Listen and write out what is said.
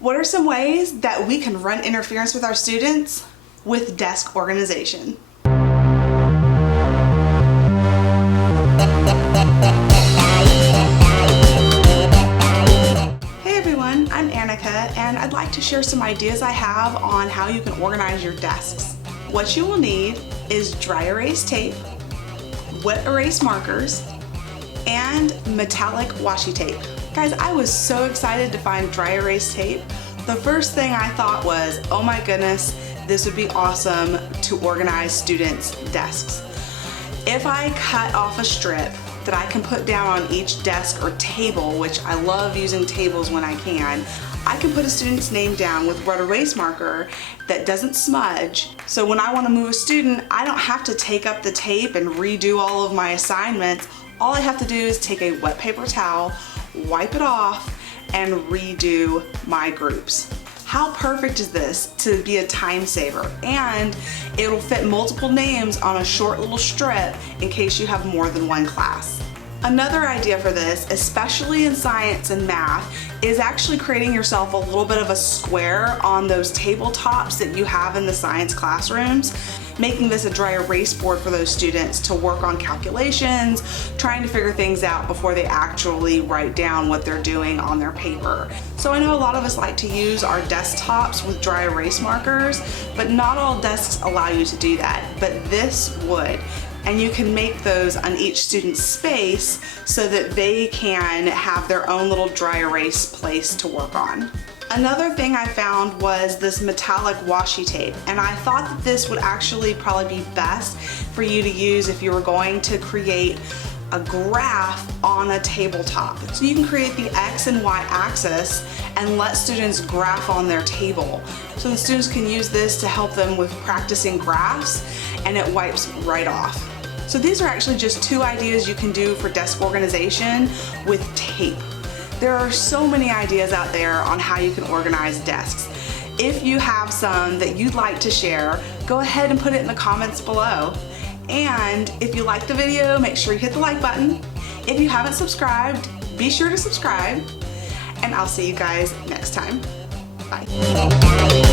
What are some ways that we can run interference with our students with desk organization? Hey everyone, I'm Annika and I'd like to share some ideas I have on how you can organize your desks. What you will need is dry erase tape, wet erase markers, and metallic washi tape. Guys, I was so excited to find dry erase tape. The first thing I thought was, oh my goodness, this would be awesome to organize students' desks. If I cut off a strip that I can put down on each desk or table, which I love using tables when I can put a student's name down with wet erase marker that doesn't smudge. So when I want to move a student, I don't have to take up the tape and redo all of my assignments. All I have to do is take a wet paper towel, wipe it off, and redo my groups. How perfect is this to be a time saver? And it'll fit multiple names on a short little strip in case you have more than one class. Another idea for this, especially in science and math, is actually creating yourself a little bit of a square on those tabletops that you have in the science classrooms, making this a dry erase board for those students to work on calculations, trying to figure things out before they actually write down what they're doing on their paper. So I know a lot of us like to use our desktops with dry erase markers, but not all desks allow you to do that, but this would. And you can make those on each student's space so that they can have their own little dry erase place to work on. Another thing I found was this metallic washi tape, and I thought that this would actually probably be best for you to use if you were going to create a graph on a tabletop. So you can create the X and Y axis and let students graph on their table. So the students can use this to help them with practicing graphs, and it wipes right off. So these are actually just two ideas you can do for desk organization with tape. There are so many ideas out there on how you can organize desks. If you have some that you'd like to share, go ahead and put it in the comments below. And if you like the video, make sure you hit the like button. If you haven't subscribed, be sure to subscribe. And I'll see you guys next time. Bye.